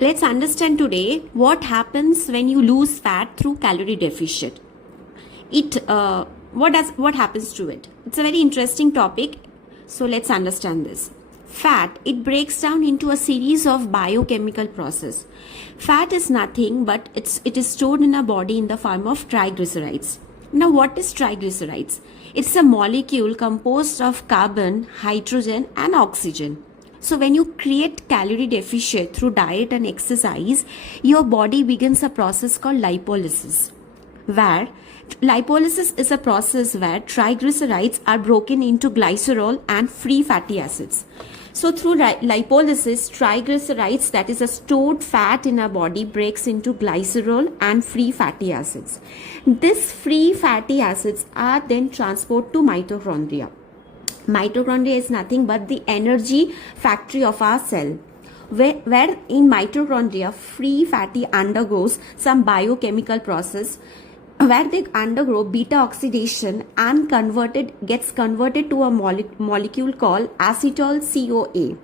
Let's understand today what happens when you lose fat through calorie deficit. What happens to it? It's a very interesting topic. So let's understand this. Fat, it breaks down into a series of biochemical process. Fat is nothing but it is stored in our body in the form of triglycerides. Now what is triglycerides? It's a molecule composed of carbon, hydrogen and oxygen. So when you create calorie deficit through diet and exercise, your body begins a process called lipolysis. Where lipolysis is a process where triglycerides are broken into glycerol and free fatty acids. So through lipolysis, triglycerides, that is a stored fat in our body, breaks into glycerol and free fatty acids. These free fatty acids are then transported to mitochondria. Mitochondria is nothing but the energy factory of our cell. Where in mitochondria, free fatty undergoes some biochemical process where they undergo beta oxidation and gets converted to a molecule called acetyl CoA.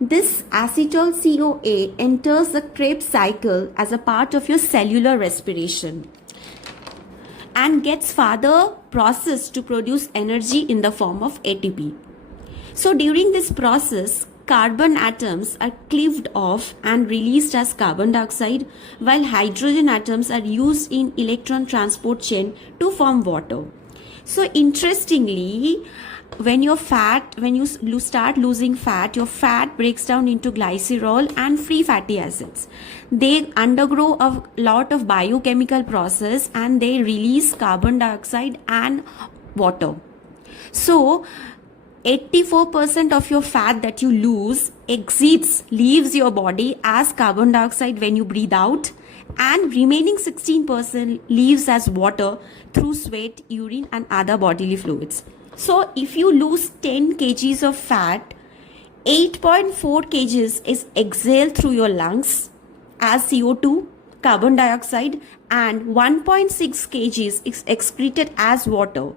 This acetyl CoA enters the Krebs cycle as a part of your cellular respiration and gets further processed to produce energy in the form of ATP. So during this process, carbon atoms are cleaved off and released as carbon dioxide, while hydrogen atoms are used in electron transport chain to form water. So interestingly, when you start losing fat, your fat breaks down into glycerol and free fatty acids. They undergo a lot of biochemical process and they release carbon dioxide and water. So 84% of your fat that you lose leaves your body as carbon dioxide when you breathe out, and remaining 16% leaves as water through sweat, urine and other bodily fluids. So if you lose 10 kgs of fat, 8.4 kgs is exhaled through your lungs as CO2, carbon dioxide, and 1.6 kgs is excreted as water.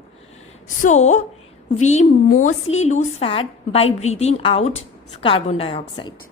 So we mostly lose fat by breathing out carbon dioxide.